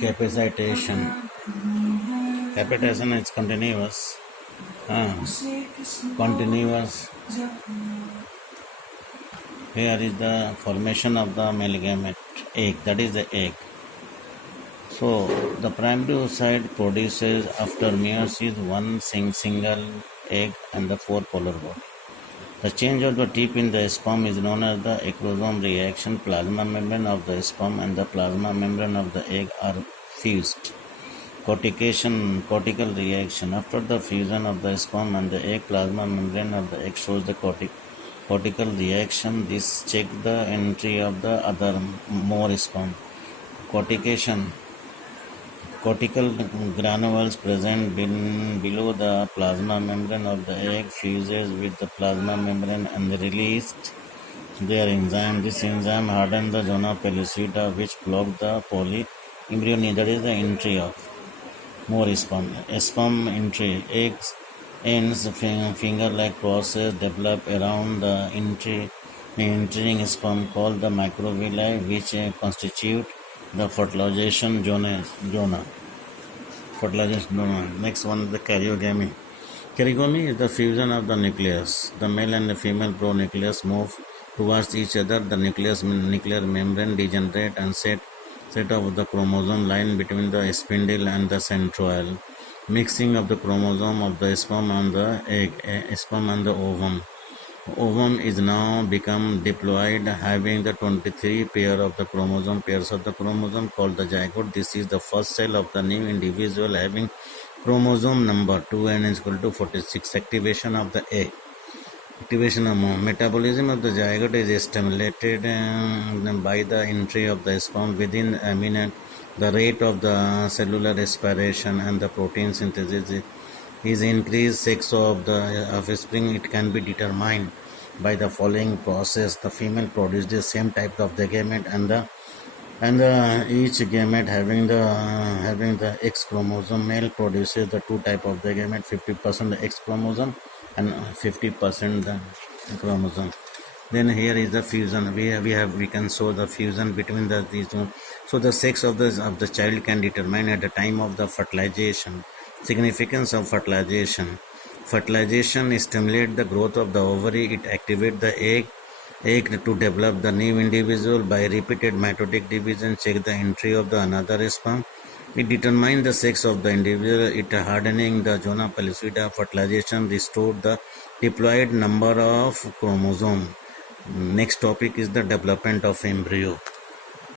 capacitation. Capitation is continuous. Continuous. Here is the formation of the male gamete egg. That is the egg. So the primary oocyte produces after meiosis one single egg and the 4 polar body. The change of the tip in the sperm is known as the acrosome reaction. Plasma membrane of the sperm and the plasma membrane of the egg are fused. Cortical reaction. After the fusion of the sperm and the egg, plasma membrane of the egg shows the cortical reaction. This checks the entry of the other more sperm. Cortical granules present below the plasma membrane of the egg fuses with the plasma membrane and released their enzyme. This enzyme hardens the zona pellucida, which blocks the polyembryony. That is the entry of more sperm. Sperm entry. Eggs ends finger-like process develop around the entering sperm called the microvilli, which constitute the fertilization zona. Next one is the karyogamy. Karyogamy is the fusion of the nucleus. The male and the female pronucleus move towards each other. The nuclear membrane degenerate and set of the chromosome line between the spindle and the centroid. Mixing of the chromosome of the sperm and the egg, sperm and the ovum. Ovum is now become diploid, having the 23 pairs of the chromosome called the zygote. This is the first cell of the new individual having chromosome number 2n is equal to 46. Activation of the egg. Activation of metabolism of the zygote is stimulated by the entry of the sperm within a minute. The rate of the cellular respiration and the protein synthesis is increased. Sex of the offspring it can be determined by the following process. The female produces the same type of the gamete and each gamete having the X chromosome. Male produces the two type of the gamete, 50% the X chromosome and 50% the chromosome. Then here is the fusion. We can show the fusion between these two. So the sex of the child can determine at the time of the fertilization. Significance of fertilization. Fertilization stimulates the growth of the ovary. It activates the egg to develop the new individual. By repeated mitotic division, check the entry of the another sperm. It determines the sex of the individual. It hardening the zona pellucida. Fertilization restored the diploid number of chromosome. Next topic is the development of embryo.